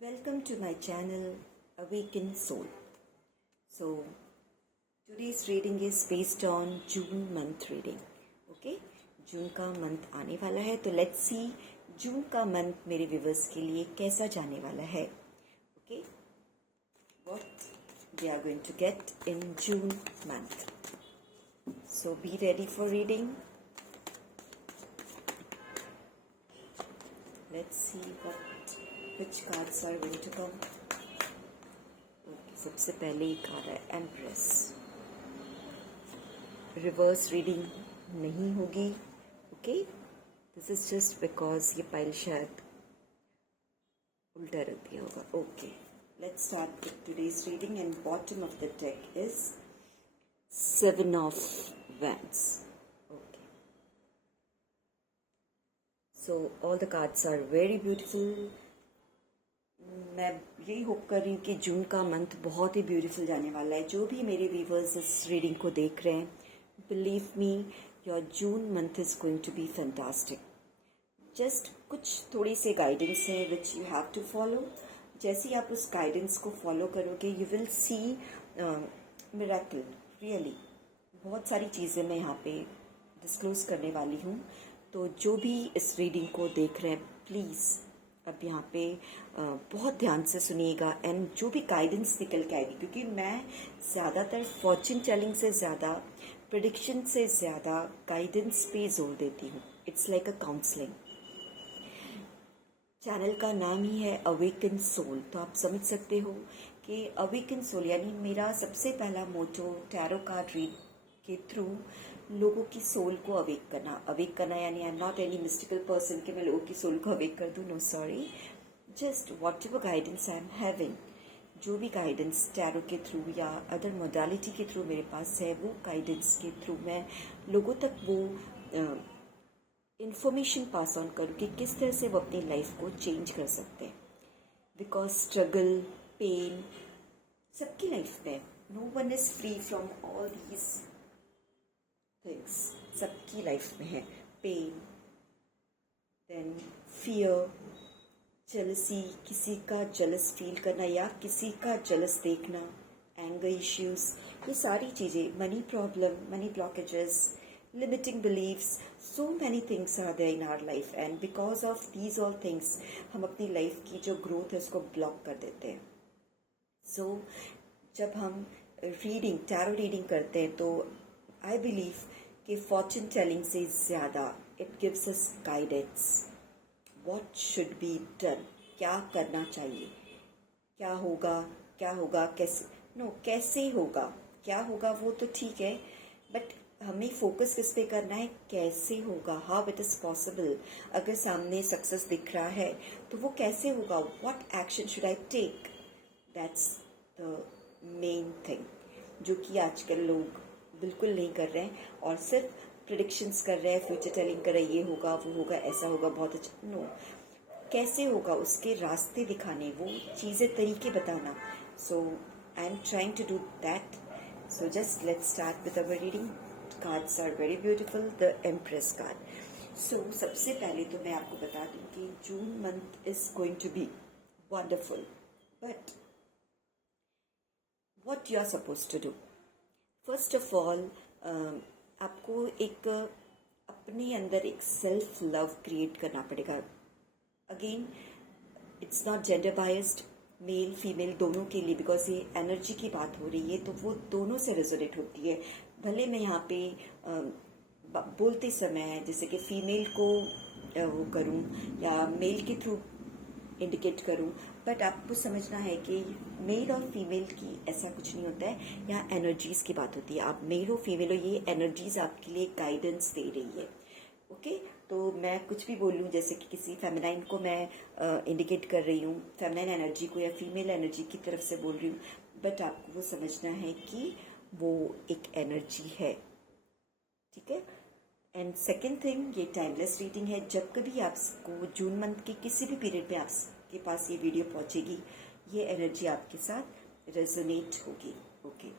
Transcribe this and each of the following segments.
Welcome to my channel Awaken Soul. So today's reading is based on June month reading. Okay, जून का month आने वाला है तो let's see जून का month मेरे व्यूवर्स के लिए कैसा जाने वाला है. Okay, what they are going to get in June month. So be ready for reading. Let's see which cards are going to come. Okay, सबसे पहले ही कार्ड है एम्प्रेस. रिवर्स रीडिंग नहीं होगी. Okay, this is just because ये pile शायद उल्टा रख दिया होगा. Okay, let's start with today's reading and bottom of the deck is 7 of Wands. Okay, so all the cards are very beautiful. मैं यही होप कर रही हूँ कि जून का मंथ बहुत ही ब्यूटीफुल जाने वाला है. जो भी मेरे व्यूवर्स इस रीडिंग को देख रहे हैं, believe me, your June month is going to be fantastic. Just कुछ थोड़ी सी गाइडेंस है which you have to follow. जैसे ही आप उस गाइडेंस को फॉलो करोगे you will see miracle. Really बहुत सारी चीज़ें मैं यहाँ पे डिस्क्लोज करने वाली हूँ. तो जो भी इस रीडिंग को देख रहे हैं, प्लीज़ अब यहाँ पे बहुत ध्यान से सुनिएगा एंड जो भी गाइडेंस निकल के आएगी, क्योंकि मैं ज़्यादातर फॉर्चून टेलिंग से ज़्यादा, प्रेडिक्शन से ज़्यादा गाइडेंस पे जोर देती हूँ. It's like a counselling. Channel का नाम ही है अवेकन सोल, तो आप समझ सकते हो कि अवेकन सोल यानी मेरा सबसे पहला मोटो टैरो कार्ड रीड के थ्रू लोगों की सोल को अवेक करना यानी I am not any mystical person कि मैं लोगों की सोल को अवेक कर दूँ. No sorry, just whatever guidance I am having, जो भी गाइडेंस टैरो के थ्रू या अदर मोडालिटी के थ्रू मेरे पास है, वो गाइडेंस के थ्रू मैं लोगों तक वो इंफॉर्मेशन पास ऑन करूँ कि किस तरह से वो अपनी लाइफ को चेंज कर सकते हैं. बिकॉज स्ट्रगल, पेन सबकी लाइफ में, no one is free from all these things. सबकी लाइफ में है पेन, देन फियर, जेलसी, किसी का जेलस फील करना या किसी का जेलस देखना, एंगर इश्यूज, ये सारी चीज़ें, money problem, money blockages, limiting beliefs, so many things are there in our life and because of these all things हम अपनी लाइफ की जो ग्रोथ है उसको ब्लॉक कर देते हैं. सो जब हम रीडिंग, टैरो रीडिंग करते हैं तो आई बिलीव कि फॉर्चून टेलिंग से ज़्यादा it gives us guidance. What should be done, क्या करना चाहिए, क्या होगा, कैसे होगा, क्या होगा वो तो ठीक है, बट हमें फोकस किस पे करना है, कैसे होगा, हाउ इट इज़ पॉसिबल. अगर सामने सक्सेस दिख रहा है तो वो कैसे होगा, what action should I take. That's the main thing जो कि आजकल लोग बिल्कुल नहीं कर रहे हैं और सिर्फ प्रिडिक्शंस कर रहे हैं, फ्यूचर टेलिंग कर रहे हैं, ये होगा, वो होगा, ऐसा होगा, बहुत अच्छा. नो, कैसे होगा उसके रास्ते दिखाने, वो चीज़ें, तरीके बताना. So I am trying to do that. So just let's start with our reading. Cards are very beautiful. The Empress card. So सबसे पहले तो मैं आपको बता दूं कि June month is going to be wonderful. But what you are supposed to do? First of all, आपको एक अपने अंदर एक सेल्फ लव क्रिएट करना पड़ेगा. Again it's not gender biased, male female दोनों के लिए, बिकॉज ये एनर्जी की बात हो रही है तो वो दोनों से रेजोनेट होती है. भले मैं यहाँ पे बोलते समय जैसे कि फीमेल को वो करूँ या मेल के थ्रू इंडिकेट करूँ, बट आपको समझना है कि मेल और फीमेल की ऐसा कुछ नहीं होता है. यहाँ एनर्जीज़ की बात होती है. आप मेल हो फीमेल हो, ये एनर्जीज़ आपके लिए गाइडेंस दे रही है. ओके, तो मैं कुछ भी बोल लूँ, जैसे कि किसी फेमिनाइन को मैं इंडिकेट कर रही हूँ, फेमिनाइन एनर्जी को या फीमेल एनर्जी की तरफ से बोल रही हूँ, बट आपको वो समझना है कि वो एक एनर्जी है. ठीक है. एंड सेकेंड थिंग, ये टाइमलेस रीडिंग है. जब कभी आपको जून मंथ के किसी भी पीरियड पे आपके पास ये वीडियो पहुँचेगी, ये एनर्जी आपके साथ रेजोनेट होगी. ओके,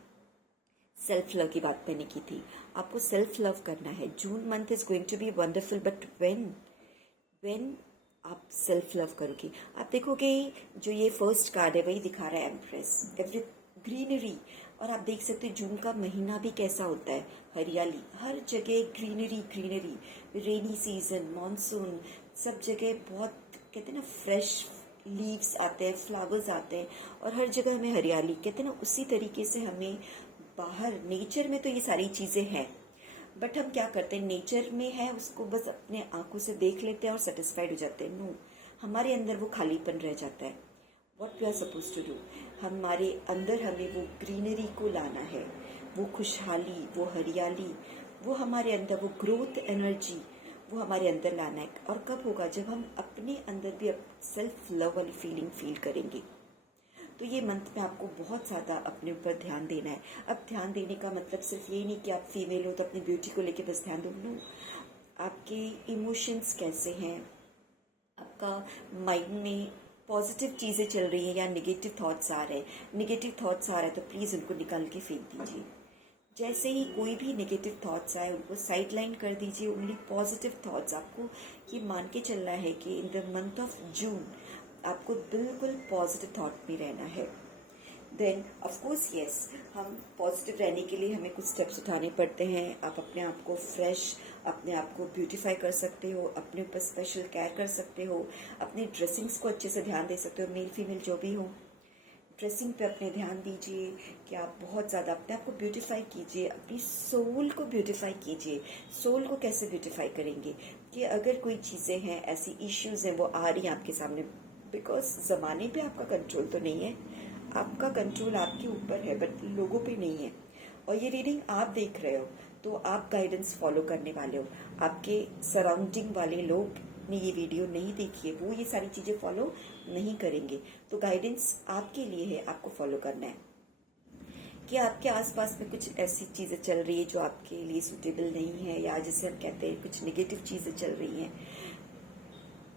सेल्फ लव की बात मैंने की थी. आपको सेल्फ लव करना है. June month is going to be wonderful, but when आप सेल्फ लव करोगे। आप देखोगे जो ये फर्स्ट कार्ड है वही दिखा रहा है एम्प्रेस, एवरी ग्रीनरी। और आप देख सकते हो जून का महीना भी कैसा होता है, हरियाली हर जगह, greenery greenery, rainy season, monsoon, सब जगह बहुत कहते हैं ना फ्रेश लीव्स आते हैं, फ्लावर्स आते हैं और हर जगह हमें हरियाली, कहते हैं ना उसी तरीके से हमें बाहर नेचर में तो ये सारी चीज़ें हैं, बट हम क्या करते हैं, नेचर में है उसको बस अपने आंखों से देख लेते हैं और सेटिस्फाइड हो जाते हैं। नो, हमारे अंदर वो खालीपन रह जाता है। What we are suppose to do, हमारे अंदर हमें वो ग्रीनरी को लाना है, वो खुशहाली, वो हरियाली, वो हमारे अंदर वो ग्रोथ एनर्जी, वो हमारे अंदर लाना है। और कब होगा, जब हम अपने अंदर भी सेल्फ लव वाली फीलिंग फील करेंगे। तो ये मंथ में आपको बहुत ज़्यादा अपने ऊपर ध्यान देना है। अब ध्यान देने का मतलब सिर्फ ये नहीं कि आप फीमेल हो तो अपनी ब्यूटी को लेके बस ध्यान दो। नो, आपके इमोशंस कैसे हैं, आपका माइंड में पॉजिटिव चीज़ें चल रही हैं या नेगेटिव थॉट्स आ रहे हैं। नेगेटिव थॉट्स आ रहे हैं तो प्लीज़ उनको निकाल के फेंक दीजिए। जैसे ही कोई भी नेगेटिव थॉट्स आए उनको साइड लाइन कर दीजिए। ओनली पॉजिटिव थॉट्स, आपको ये मान के चलना है कि in the month of June आपको बिल्कुल पॉजिटिव थॉट में रहना है। देन ऑफकोर्स यस, हम पॉजिटिव रहने के लिए हमें कुछ स्टेप्स उठाने पड़ते हैं। आप अपने आप को फ्रेश, अपने आप को ब्यूटीफाई कर सकते हो, अपने ऊपर स्पेशल केयर कर सकते हो, अपनी ड्रेसिंग्स को अच्छे से ध्यान दे सकते हो। मेल फीमेल जो भी हो, ड्रेसिंग पे अपने ध्यान दीजिए कि आप बहुत ज़्यादा अपने आप को ब्यूटीफाई कीजिए, अपनी सोल को ब्यूटीफाई कीजिए। सोल को कैसे ब्यूटीफाई करेंगे कि अगर कोई चीज़ें हैं, ऐसी इश्यूज हैं वो आ रही हैं आपके सामने, बिकॉज ज़माने पे आपका कंट्रोल तो नहीं है, आपका कंट्रोल आपके ऊपर है बट लोगों पे नहीं है। और ये रीडिंग आप देख रहे हो तो आप गाइडेंस फॉलो करने वाले हो। आपके सराउंडिंग वाले लोग ने ये वीडियो नहीं देखी है, वो ये सारी चीज़ें फॉलो नहीं करेंगे। तो गाइडेंस आपके लिए है, आपको फॉलो करना है। कि आपके आसपास में कुछ ऐसी चीज़ें चल रही है जो आपके लिए सूटेबल नहीं है, या जैसे हम कहते हैं कुछ नेगेटिव चीज़ें चल रही हैं,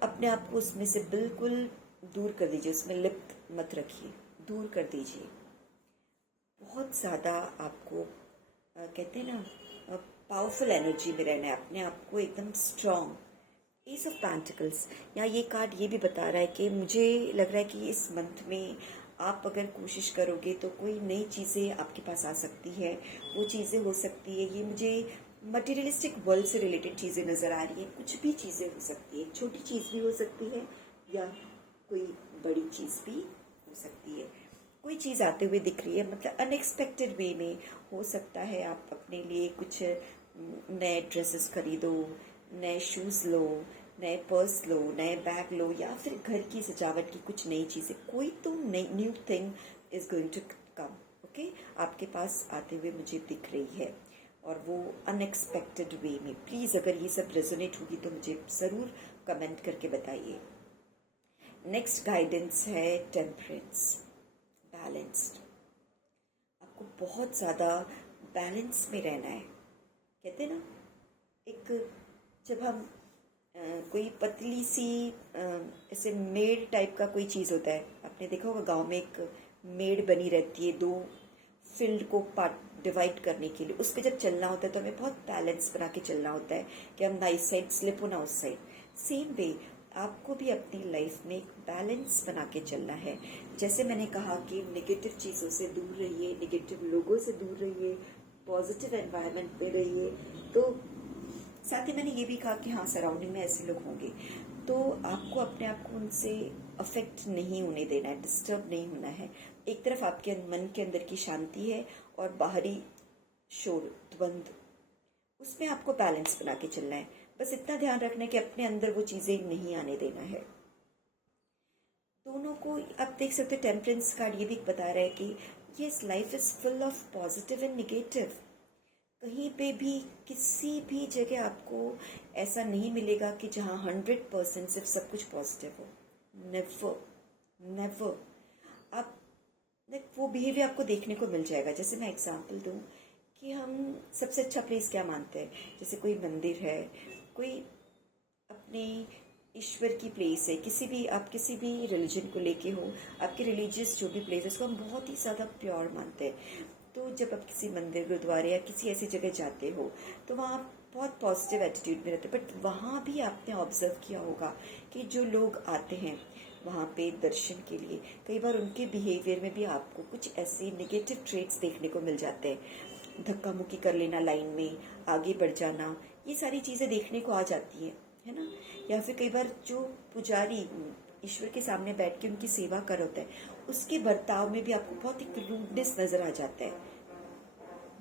अपने आप को उसमें से बिल्कुल दूर कर दीजिए, उसमें लिप्त मत रखिए, दूर कर दीजिए। बहुत ज़्यादा आपको कहते हैं ना पावरफुल एनर्जी में रहना है, अपने आप को एकदम स्ट्रॉन्ग। एस ऑफ पेंटिकल्स, या ये कार्ड ये भी बता रहा है कि मुझे लग रहा है कि इस मंथ में आप अगर कोशिश करोगे तो कोई नई चीज़ें आपके पास आ सकती है। वो चीज़ें हो सकती है, ये मुझे मटेरियलिस्टिक वर्ल्ड से रिलेटेड चीज़ें नज़र आ रही हैं। कुछ भी चीज़ें हो सकती है, छोटी चीज़ भी हो सकती है या कोई बड़ी चीज़ भी हो सकती है। कोई चीज़ आते हुए दिख रही है, मतलब अनएक्सपेक्टेड वे में हो सकता है। आप अपने लिए कुछ नए ड्रेसेस खरीदो, नए शूज़ लो, नए पर्स लो, नए बैग लो, या फिर घर की सजावट की कुछ नई चीज़ें, कोई तो नई new thing is going to come. Okay, आपके पास आते हुए मुझे दिख रही है, और वो अनएक्सपेक्टेड वे में। प्लीज़ अगर ये सब रेजोनेट होगी तो मुझे ज़रूर कमेंट करके बताइए। नेक्स्ट गाइडेंस है टेम्परेंस, बैलेंस्ड। आपको बहुत ज़्यादा बैलेंस में रहना है। कहते हैं ना, एक जब हम कोई पतली सी ऐसे मेड़ टाइप का कोई चीज़ होता है, आपने देखा होगा गांव में एक मेड़ बनी रहती है दो फील्ड को पार्ट डिवाइड करने के लिए। उस पर जब चलना होता है तो हमें बहुत बैलेंस बना के चलना होता है कि हम ना इस साइड स्लिप हो ना उस साइड। सेम वे आपको भी अपनी लाइफ में एक बैलेंस बना के चलना है। जैसे मैंने कहा कि नेगेटिव चीज़ों से दूर रहिए, नेगेटिव लोगों से दूर रहिए, पॉजिटिव एनवायरनमेंट में रहिए। तो साथ ही मैंने ये भी कहा कि हाँ, सराउंडिंग में ऐसे लोग होंगे तो आपको अपने आप को उनसे अफेक्ट नहीं होने देना है, डिस्टर्ब नहीं होना है। एक तरफ आपके मन के अंदर की शांति है और बाहरी शोर द्वंद, उसमें आपको बैलेंस बना के चलना है। बस इतना ध्यान रखना है कि अपने अंदर वो चीज़ें नहीं आने देना है। दोनों को आप देख सकते हो। टेम्परेंस कार्ड ये भी बता रहा है कि yes, life is full of positive and negative. कहीं पे भी किसी भी जगह आपको ऐसा नहीं मिलेगा कि जहाँ 100% सिर्फ सब कुछ पॉजिटिव हो। Never never. आप वो बिहेवियर आपको देखने को मिल जाएगा। जैसे मैं एग्जांपल दूं कि हम सबसे अच्छा प्लेस क्या मानते हैं, जैसे कोई मंदिर है, कोई अपने ईश्वर की प्लेस है, किसी भी आप किसी भी रिलीजन को लेके हो, आपके रिलीजियस जो भी प्लेस है उसको हम बहुत ही ज़्यादा प्योर मानते हैं। तो जब आप किसी मंदिर, गुरुद्वारे या किसी ऐसी जगह जाते हो तो वहाँ बहुत पॉजिटिव एटीट्यूड में रहते हैं। बट वहाँ भी आपने ऑब्जर्व किया होगा कि जो लोग आते हैं वहाँ पे दर्शन के लिए, कई बार उनके बिहेवियर में भी आपको कुछ ऐसे नेगेटिव ट्रेट्स देखने को मिल जाते हैं। धक्का मुक्की कर लेना लाइन में, आगे बढ़ जाना, ये सारी चीज़ें देखने को आ जाती हैं, है ना। या फिर कई बार जो पुजारी ईश्वर के सामने बैठ के उनकी सेवा कर होता है, उसके बर्ताव में भी आपको बहुत एक रूडनेस नजर आ जाता है।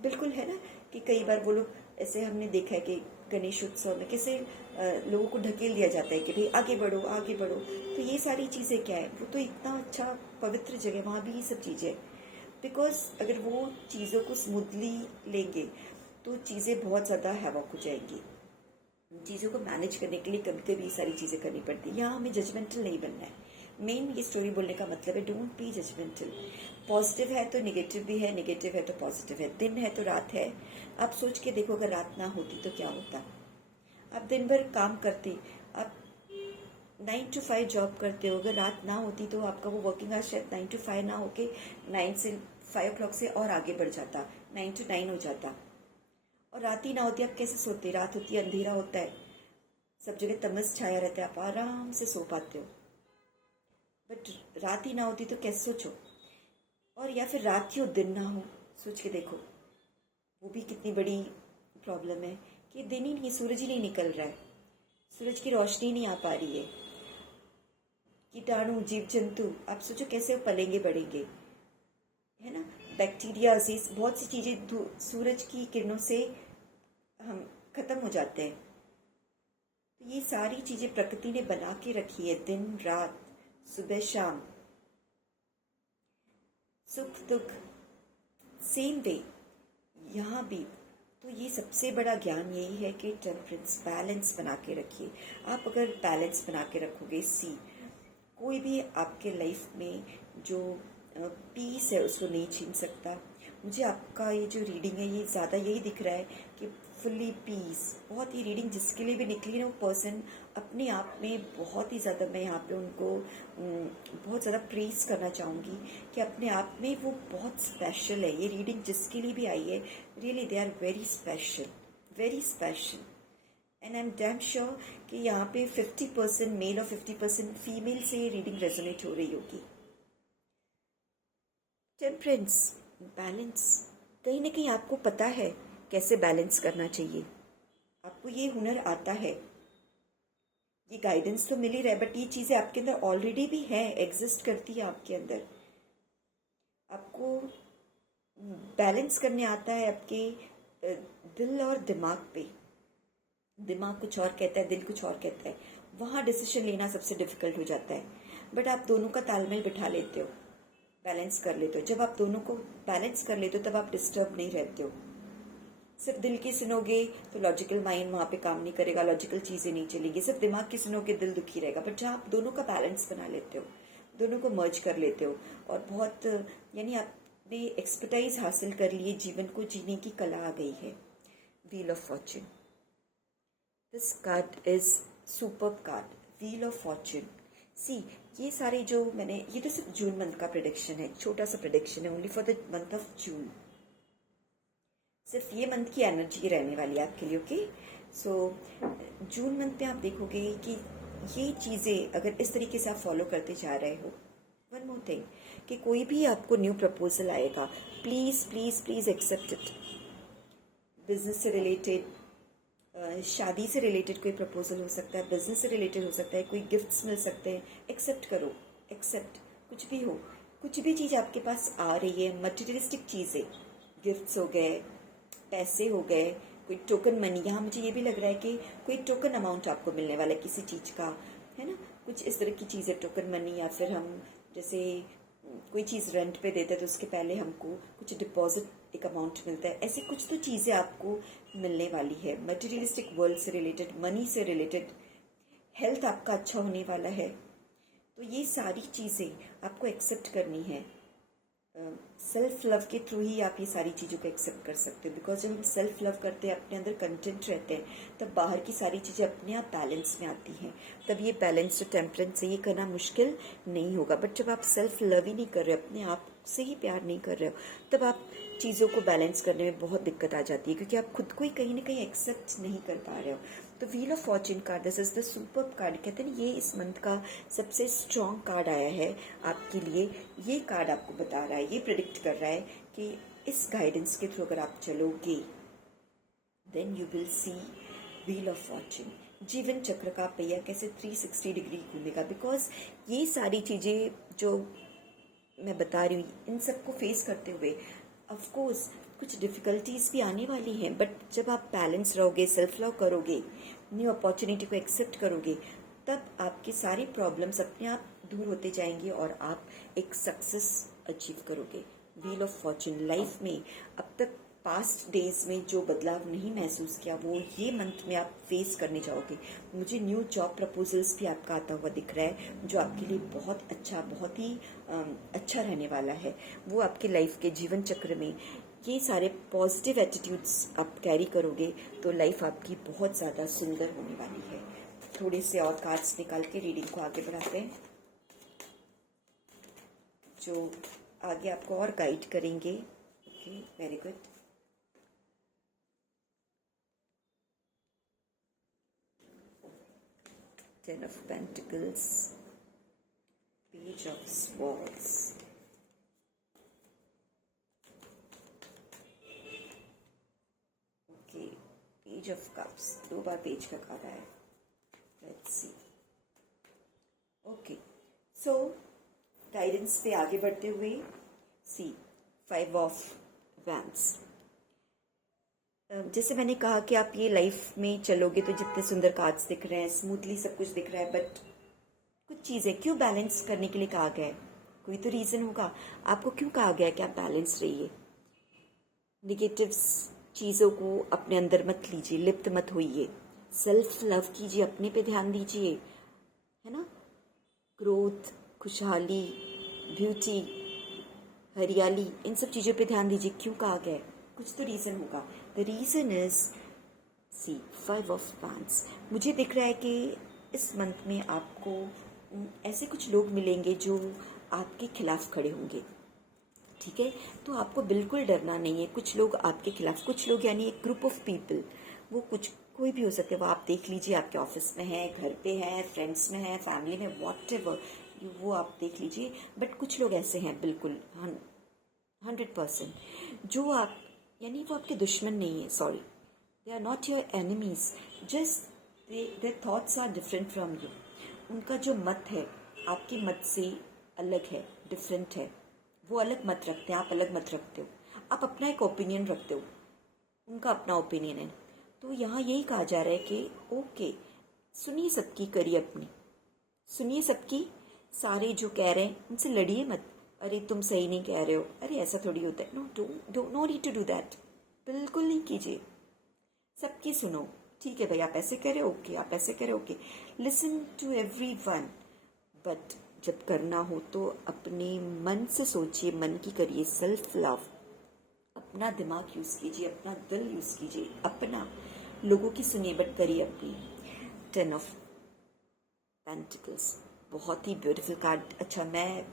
बिल्कुल, है ना, कि कई बार वो लोग ऐसे, हमने देखा है कि गणेश उत्सव में कैसे लोगों को ढकेल दिया जाता है कि भाई आगे बढ़ो आगे बढ़ो। तो ये सारी चीज़ें क्या है, वो तो इतना अच्छा पवित्र जगह, वहाँ भी ये सब चीज़ें, बिकॉज अगर वो चीज़ों को स्मूथली लेंगे तो चीज़ें बहुत ज़्यादा हैवॉक हो जाएंगी। चीज़ों को मैनेज करने के लिए कभी कभी ये सारी चीज़ें करनी पड़ती है। यहाँ हमें जजमेंटल नहीं बनना है। मेन ये स्टोरी बोलने का मतलब है, डोंट बी जजमेंटल। पॉजिटिव है तो नेगेटिव भी है, नेगेटिव है तो पॉजिटिव है, दिन है तो रात है। आप सोच के देखो, अगर रात ना होती तो क्या होता। आप दिन भर काम करते, आप 9 to 5 जॉब करते हो, अगर रात ना होती तो आपका वो वर्किंग आवर्स शायद 9 to 5 ना होके 9 से 5 o'clock से और आगे बढ़ जाता, 9 to 9 हो जाता। और रात ही ना होती, आप कैसे सोते? रात होती है, अंधेरा होता है, सब जगह तमस छाया रहता है, आप आराम से सो पाते हो। बट रात ही ना होती तो कैसे सोचो। और या फिर रात ही हो, दिन ना हो, सोच के देखो, वो भी कितनी बड़ी प्रॉब्लम है कि दिन ही नहीं, सूरज ही नहीं निकल रहा है, सूरज की रोशनी नहीं आ पा रही है। कीटाणु, जीव जंतु, आप सोचो कैसे वो पलेंगे बढ़ेंगे, है ना। बैक्टीरिया, बहुत सी चीजें सूरज की किरणों से हम खत्म हो जाते हैं। तो ये सारी चीजें प्रकृति ने बना के रखी है, दिन रात, सुबह शाम, सुख दुख, सेम वे यहाँ भी। तो ये सबसे बड़ा ज्ञान यही है कि टेम्परेंस, बैलेंस बना के रखिए। आप अगर बैलेंस बना के रखोगे, कोई भी आपके लाइफ में जो पीस है उसको नहीं छीन सकता। मुझे आपका ये जो रीडिंग है, ये ज़्यादा यही दिख रहा है कि फुल्ली पीस। बहुत ही रीडिंग जिसके लिए भी निकली ना, वो पर्सन अपने आप में बहुत ही ज़्यादा, मैं यहाँ पे उनको बहुत ज़्यादा प्रेज करना चाहूँगी कि अपने आप में वो बहुत स्पेशल है। ये रीडिंग जिसके लिए भी आई है, really they are very special, very special. And I am damn sure कि यहाँ पे 50% मेल और 50% फीमेल से रीडिंग रेजोनेट हो रही होगी। टेम्परेंस, बैलेंस, कहीं ना कहीं आपको पता है कैसे बैलेंस करना चाहिए, आपको ये हुनर आता है, ये गाइडेंस तो मिल ही रहा है, बट ये चीज़ें आपके अंदर ऑलरेडी भी है, एग्जिस्ट करती है आपके अंदर। आपको बैलेंस करने आता है आपके दिल और दिमाग पे। दिमाग कुछ और कहता है, दिल कुछ और कहता है, वहाँ डिसीजन लेना सबसे डिफिकल्ट हो जाता है। बट आप दोनों का तालमेल बिठा लेते हो, बैलेंस कर लेते हो। जब आप दोनों को बैलेंस कर लेते हो तब आप डिस्टर्ब नहीं रहते हो। सिर्फ दिल की सुनोगे तो लॉजिकल माइंड वहाँ पे काम नहीं करेगा, लॉजिकल चीज़ें नहीं चलेंगी। सिर्फ दिमाग की सुनोगे, दिल दुखी रहेगा। बट जहाँ आप दोनों का बैलेंस बना लेते हो, दोनों को मर्ज कर लेते हो, और बहुत, यानी आपने एक्सपर्टाइज हासिल कर ली है, जीवन को जीने की कला आ गई है। Wheel of fortune, this card is super card, wheel of fortune. See, ये सारे जो मैंने, ये तो सिर्फ जून मंथ का प्रेडिक्शन है, छोटा सा प्रेडिक्शन है, only for the month of June. सिर्फ ये मंथ की एनर्जी रहने वाली है आपके लिए, ओके। सो जून मंथ में आप देखोगे कि ये चीज़ें अगर इस तरीके से आप फॉलो करते जा रहे हो, वन मोर थिंग, कि कोई भी आपको न्यू प्रपोजल आएगा, please please please accept it. Business से रिलेटेड, शादी से रिलेटेड कोई प्रपोजल हो सकता है, बिजनेस से रिलेटेड हो सकता है, कोई गिफ्ट्स मिल सकते हैं, एक्सेप्ट करो, एक्सेप्ट। कुछ भी हो, कुछ भी चीज़ आपके पास आ रही है, मटेरियलिस्टिक चीज़ें, गिफ्ट्स हो गए, पैसे हो गए, कोई टोकन मनी, यहाँ मुझे ये भी लग रहा है कि कोई टोकन अमाउंट आपको मिलने वाला है किसी चीज़ का, है ना, कुछ इस तरह की चीज़ें, टोकन मनी। या फिर हम जैसे कोई चीज़ रेंट पे देते हैं तो उसके पहले हमको कुछ डिपॉजिट, एक अमाउंट मिलता है, ऐसी कुछ तो चीज़ें आपको मिलने वाली है। मटेरियलिस्टिक वर्ल्ड से रिलेटेड, मनी से रिलेटेड, हेल्थ आपका अच्छा होने वाला है। तो ये सारी चीज़ें आपको एक्सेप्ट करनी है। सेल्फ लव के थ्रू ही आप ये सारी चीज़ों को एक्सेप्ट कर सकते हो। बिकॉज जब हम सेल्फ लव करते हैं, अपने अंदर कंटेंट रहते हैं, तब बाहर की सारी चीज़ें अपने आप बैलेंस में आती हैं। तब ये बैलेंस और टेम्परेंस से ये करना मुश्किल नहीं होगा। बट जब आप सेल्फ लव ही नहीं कर रहे हो, अपने आप से ही प्यार नहीं कर रहे हो, तब आप चीज़ों को बैलेंस करने में बहुत दिक्कत आ जाती है, क्योंकि आप खुद को ही कहीं ना कहीं एक्सेप्ट नहीं कर पा रहे हो। तो wheel of Fortune card, this is the super card. कहते हैं ये इस मंथ का सबसे स्ट्रॉन्ग कार्ड आया है आपके लिए। ये कार्ड आपको बता रहा है, ये प्रिडिक्ट कर रहा है कि इस गाइडेंस के थ्रू अगर आप चलोगे, then you will see wheel of fortune. जीवन चक्र का पहिया कैसे 360 डिग्री घूमेगा। बिकॉज ये सारी चीज़ें जो मैं बता रही हूँ, इन सबको फेस करते हुए ऑफ कोर्स कुछ डिफ़िकल्टीज भी आने वाली हैं, बट जब आप बैलेंस रहोगे, सेल्फ लव करोगे, न्यू अपॉर्चुनिटी को एक्सेप्ट करोगे, तब आपकी सारी प्रॉब्लम्स अपने आप दूर होते जाएंगी और आप एक सक्सेस अचीव करोगे। व्हील ऑफ फॉर्च्यून लाइफ में अब तक पास्ट डेज में जो बदलाव नहीं महसूस किया, वो ये मंथ में आप फेस करने जाओगे। मुझे न्यू जॉब प्रपोजल्स भी आपका आता हुआ दिख रहा है, जो आपके लिए बहुत अच्छा, बहुत ही अच्छा रहने वाला है। वो आपके लाइफ के जीवन चक्र में ये सारे पॉजिटिव एटीट्यूड्स आप कैरी करोगे, तो लाइफ आपकी बहुत ज़्यादा सुंदर होने वाली है। थोड़े से और कार्ड्स निकाल के रीडिंग को आगे बढ़ाते हैं, जो आगे आपको और गाइड करेंगे। Okay, very good. Ten of Pentacles, Page of Swords, okay, Page of Cups, 2 bar page का कार्ड आया। Let's see. Okay, so guidance पे आगे बढ़ते हुए, सी 5 of Wands। जैसे मैंने कहा कि आप ये लाइफ में चलोगे तो जितने सुंदर कार्ड्स दिख रहे हैं, स्मूथली सब कुछ दिख रहा है, बट कुछ चीज़ें क्यों बैलेंस करने के लिए कहा गया है? कोई तो रीज़न होगा। आपको क्यों कहा गया है कि आप बैलेंस रहिए? निगेटिव चीज़ों को अपने अंदर मत लीजिए, लिप्त मत होइए, सेल्फ लव कीजिए, अपने पे ध्यान दीजिए, है ना। ग्रोथ, खुशहाली, ब्यूटी, हरियाली, इन सब चीज़ों पे ध्यान दीजिए। क्यों कहा गया है? कुछ तो रीज़न होगा। The reason is C 5 of wands. मुझे दिख रहा है कि इस मंथ में आपको ऐसे कुछ लोग मिलेंगे जो आपके खिलाफ खड़े होंगे, ठीक है। तो आपको बिल्कुल डरना नहीं है। कुछ लोग आपके खिलाफ, कुछ लोग यानी एक ग्रुप ऑफ पीपल, वो कुछ कोई भी हो सकते हैं। वो आप देख लीजिए, आपके ऑफिस में है, घर पे है, फ्रेंड्स में है, फैमिली में, व्हाटएवर, वो आप देख लीजिए। बट कुछ लोग ऐसे हैं बिल्कुल 100% जो आप, यानी वो आपके दुश्मन नहीं है, sorry, they are not your enemies, just their thoughts are different from you. उनका जो मत है आपके मत से अलग है, डिफरेंट है। वो अलग मत रखते हैं, आप अलग मत रखते हो। आप अपना एक ओपिनियन रखते हो, उनका अपना ओपिनियन है। तो यहाँ यही कहा जा रहा है कि ओके, सुनिए सबकी, करिए अपनी, सुनिए सबकी। सारे जो कह रहे हैं उनसे लड़िए मत। अरे तुम सही नहीं कह रहे हो, अरे ऐसा थोड़ी होता है, no need to do that. बिल्कुल नहीं कीजिए, सबकी सुनो। ठीक है भाई, आप ऐसे कह रहे हो, ओके, आप ऐसे कह रहे हो, okay, listen to everyone. But जब करना हो तो अपने मन से सोचिए, मन की करिए, सेल्फ लव। अपना दिमाग यूज़ कीजिए, अपना दिल यूज़ कीजिए, अपना, लोगों की सुनिए बट करिए अपनी। 10 ऑफ पेंटिकल्स, बहुत ही ब्यूटीफुल कार्ड। अच्छा, मैं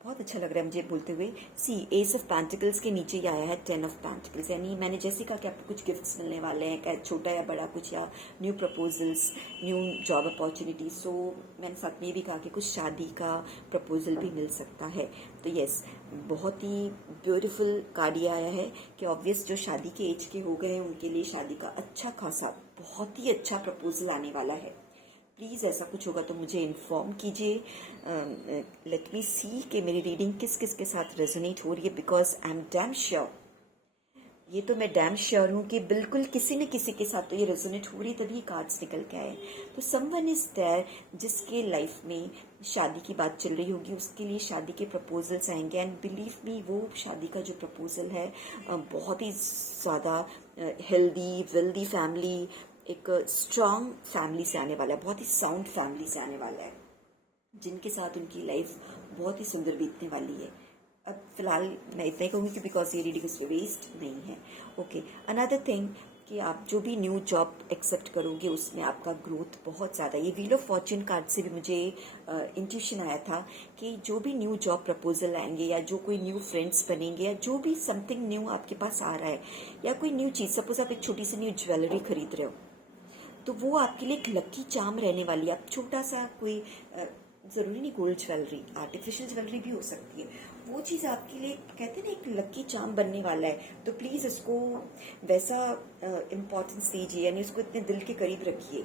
बहुत अच्छा लग रहा है मुझे बोलते हुए। सी एस ऑफ पैंटिकल्स के नीचे ही आया है 10 ऑफ पैंटिकल्स, यानी मैंने जैसे कहा कि आपको कुछ गिफ्ट्स मिलने वाले हैं, क्या छोटा या बड़ा कुछ, या new proposals, new job opportunity. So मैंने साथ में ये भी कहा कि कुछ शादी का प्रपोजल भी मिल सकता है। तो यस, बहुत ही ब्यूटीफुल कार्ड ये आया है कि ऑब्वियस जो शादी के एज के हो गए हैं उनके लिए शादी का अच्छा खासा, बहुत ही अच्छा प्रपोजल आने वाला है। प्लीज़ ऐसा कुछ होगा तो मुझे इन्फॉर्म कीजिए। लेट मी सी कि मेरी रीडिंग किस किस के साथ रेजोनेट हो रही है, because I am damn sure, ये तो मैं डैम श्योर हूँ कि बिल्कुल किसी न किसी के साथ तो ये रेजोनेट हो रही, तभी कार्ड्स निकल के आए। तो समवन इज देयर जिसके लाइफ में शादी की बात चल रही होगी, उसके लिए शादी के प्रपोजल्स आएंगे। एंड बिलीव मी, वो शादी का जो प्रपोजल है बहुत ही ज़्यादा हेल्दी वेल्दी फैमिली, एक स्ट्रांग फैमिली से आने वाला है, बहुत ही साउंड फैमिली से आने वाला है, जिनके साथ उनकी लाइफ बहुत ही सुंदर बीतने वाली है। अब फिलहाल मैं इतना ही कहूँगी कि बिकॉज ये रीडिंग इसमें वेस्ट नहीं है। ओके, अनदर थिंग कि आप जो भी न्यू जॉब एक्सेप्ट करोगे उसमें आपका ग्रोथ बहुत ज़्यादा, ये व्हील ऑफ फॉर्च्यून कार्ड से भी मुझे इंट्यूशन आया था कि जो भी न्यू जॉब प्रपोजल आएंगे या जो कोई न्यू फ्रेंड्स बनेंगे या जो भी समथिंग न्यू आपके पास आ रहा है या कोई न्यू चीज़, सपोज आप एक छोटी सी न्यू ज्वेलरी खरीद रहे हो तो वो आपके लिए एक लकी चार्म रहने वाली है। आप छोटा सा कोई ज़रूरी नहीं गोल्ड ज्वेलरी, आर्टिफिशियल ज्वेलरी भी हो सकती है, वो चीज़ आपके लिए कहते हैं ना एक लकी चार्म बनने वाला है। तो प्लीज़ उसको वैसा इम्पोर्टेंस दीजिए, यानी उसको इतने दिल के करीब रखिए।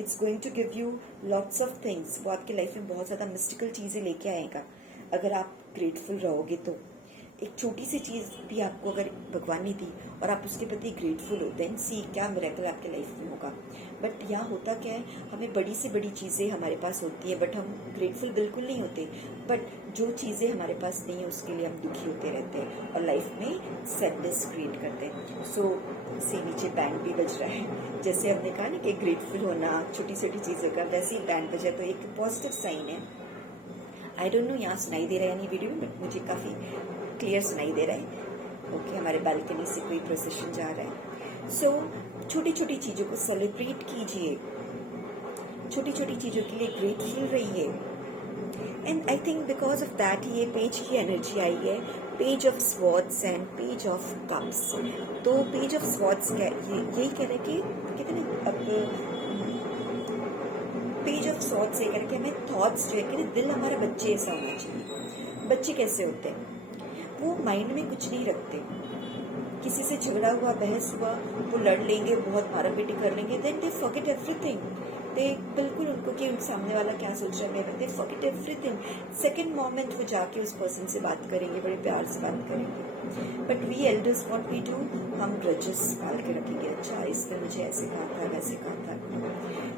It's going to give you lots of things, वो आपके लाइफ में बहुत ज़्यादा मिस्टिकल चीज़ें लेके आएगा अगर आप ग्रेटफुल रहोगे तो। एक छोटी सी चीज़ भी आपको अगर भगवान ने दी और आप उसके प्रति ग्रेटफुल हो, देन सी क्या मिरेकल आपके लाइफ में होगा। बट यहाँ होता क्या है, हमें बड़ी से बड़ी चीज़ें हमारे पास होती है बट हम ग्रेटफुल बिल्कुल नहीं होते। बट जो चीज़ें हमारे पास नहीं है उसके लिए हम दुखी होते रहते हैं और लाइफ में सैडनेस क्रिएट करते हैं। सो से नीचे बैंड भी बज रहा है, जैसे हमने कहा ना कि ग्रेटफुल होना छोटी छोटी चीज़ों का, वैसे ही बैंड बजा तो एक पॉजिटिव साइन है। आई डोंट नो यहाँ सुनाई दे रहा है नहीं वीडियो में, बट मुझे काफ़ी क्लियर सुनाई दे रहा है। ओके, हमारे बालकनी से कोई प्रोसेशन जा रहा है। सो छोटी छोटी चीज़ों को सेलिब्रेट कीजिए, छोटी छोटी चीज़ों के लिए ग्रेटफुल रहिए। And I think because of that ये पेज की एनर्जी आई है, page of swords and page of cups. तो पेज ऑफ स्वॉर्ड्स यही कह रहे हैं कि कहते हैं ना, अब पेज ऑफ स्वॉर्ड्स ये कह रहे हैं कि हमें थॉट्स जो है कि दिल हमारा बच्चे ऐसा होना चाहिए। बच्चे कैसे होते हैं, वो माइंड में कुछ नहीं रखते, किसी से झगड़ा हुआ, बहस हुआ, वो लड़ लेंगे, बहुत मारा पीटी कर लेंगे, देन दे फॉरगेट एवरीथिंग। दे बिल्कुल उनको कि सामने वाला क्या सोच रहा है, they forget everything. Second moment वो जाके उस पर्सन से बात करेंगे, बड़े प्यार से बात करेंगे। But we elders what we do, हम ग्रजेस पाल के रखेंगे, अच्छा इसने मुझे ऐसे कहा था, वैसे कहा था।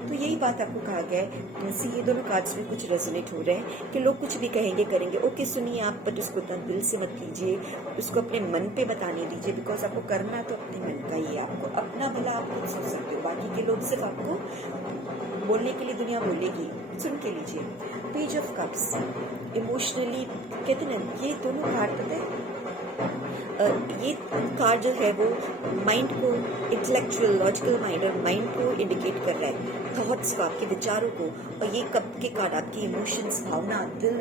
तो यही बात आपको कहा गया है। जैसे ये दोनों कार्ड्स में कुछ रेजोनेट हो रहे हैं कि लोग कुछ भी कहेंगे करेंगे, ओके सुनिए आप, बट उसको इतना दिल से मत लीजिए, उसको अपने मन पे बताने दीजिए। बिकॉज आपको करना तो अपने मन का ही है, आपको अपना भला आप खुद सोच सकते हो, बाकी के लोग सिर्फ आपको बोलने के लिए दुनिया बोलेगी, सुन के लीजिए। पेज ऑफ कप्स इमोशनली कहते ना, ये दोनों कार्ड पता है, ये कार्ड जो है वो माइंड को, इंटेलेक्चुअल लॉजिकल माइंड और माइंड को इंडिकेट कर रहा है, थॉट्स को, आपके विचारों को। और ये कप के कार्ड आपकी इमोशंस, भावना, दिल,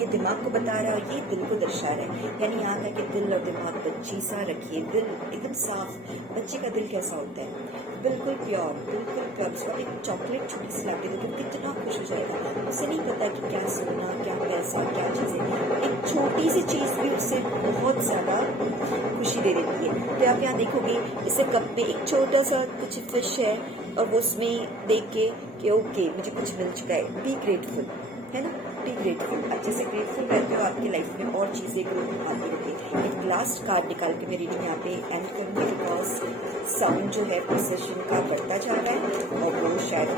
ये दिमाग को बता रहा है और ये दिल को दर्शा रहा है। यानी यहाँ का कि दिल और दिमाग बच्ची सा रखिए, दिल एकदम साफ। बच्चे का दिल कैसा होता है, बिल्कुल प्योर, बिल्कुल प्योर। उसको एक चॉकलेट छोटी सी ला के देखो, कितना खुश हो जाएगा। उसे नहीं पता कि क्या सोना, क्या पैसा, क्या चीज़ें, एक छोटी सी चीज़ भी उससे बहुत ज़्यादा खुशी दे देती है। तो आप यहाँ देखोगे इसे कप में एक छोटा सा कुछ फिश है और वो उसमें देख के कि ओके मुझे कुछ मिल चुका है, बी ग्रेटफुल, है ना, बी ग्रेटफुल। अच्छे से ग्रेटफुल रहते हो, आपकी लाइफ में और चीज़ें ग्रो आती रहती है। एक लास्ट कार्ड निकाल के मैं रीडिंग यहाँ पे एंड करूँगी, बिकॉज साउंड जो है प्रोसेशन का बढ़ता जा रहा है और वो शायद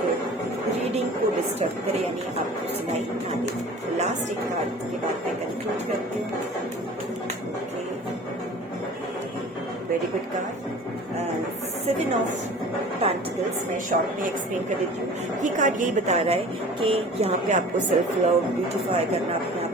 रीडिंग को डिस्टर्ब करे, यानी आपको सुनाई ना दे। लास्ट एक कार्ड के बाद मैं कंक्लूड करती हूँ। Very good card, 7 of pentacles. मैं शॉर्ट में एक्सप्लेन कर देती हूँ। ये कार्ड यही बता रहा है कि यहाँ पे आपको सेल्फ लव, ब्यूटीफाई करना, अपने आप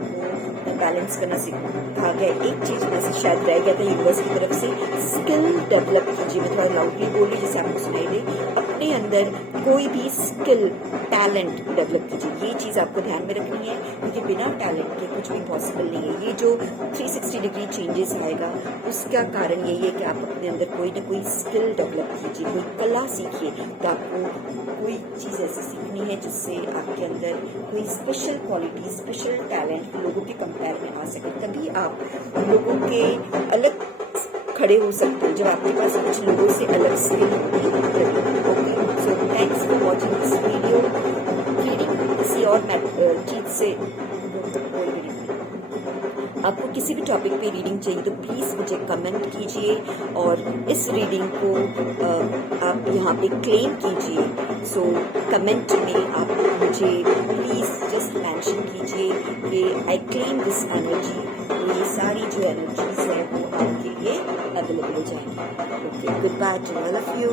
को बैलेंस करना सिखा गया। एक चीज़ में से शायद रह गया था यूनिवर्स की तरफ से, स्किल डेवलप कीजिए। मैं थोड़ा लाउडली बोली जैसे आपको सुनाई दे, अपने अंदर कोई भी स्किल, टैलेंट डेवलप कीजिए। ये चीज़ आपको ध्यान में रखनी है, क्योंकि बिना टैलेंट के कुछ भी पॉसिबल नहीं है। ये जो 360 डिग्री चेंजेस आएगा उसका कारण यही है कि आप अपने अंदर कोई ना कोई स्किल डेवलप कीजिए, कोई कला सीखिए। तो आपको कोई चीज़ ऐसी सीखनी है जिससे आपके अंदर कोई स्पेशल क्वालिटी, स्पेशल टैलेंट लोगों के कंपेयर में आ सके। तभी आप लोगों के अलग खड़े हो सकते हो, जब आपके पास कुछ लोगों से अलग स्किल होगी। So thanks for watching this video. Reading किसी और चीज़ से, आपको किसी भी टॉपिक पे रीडिंग चाहिए तो प्लीज़ मुझे कमेंट कीजिए और इस रीडिंग को आप यहाँ पे क्लेम कीजिए। सो कमेंट में आप मुझे प्लीज़ जस्ट मेंशन कीजिए कि आई क्लेम दिस एनर्जी। तो ये सारी जो एनर्जीज है वो आपके लिए अवेलेबल हो जाएंगी। Okay, good by two all of you.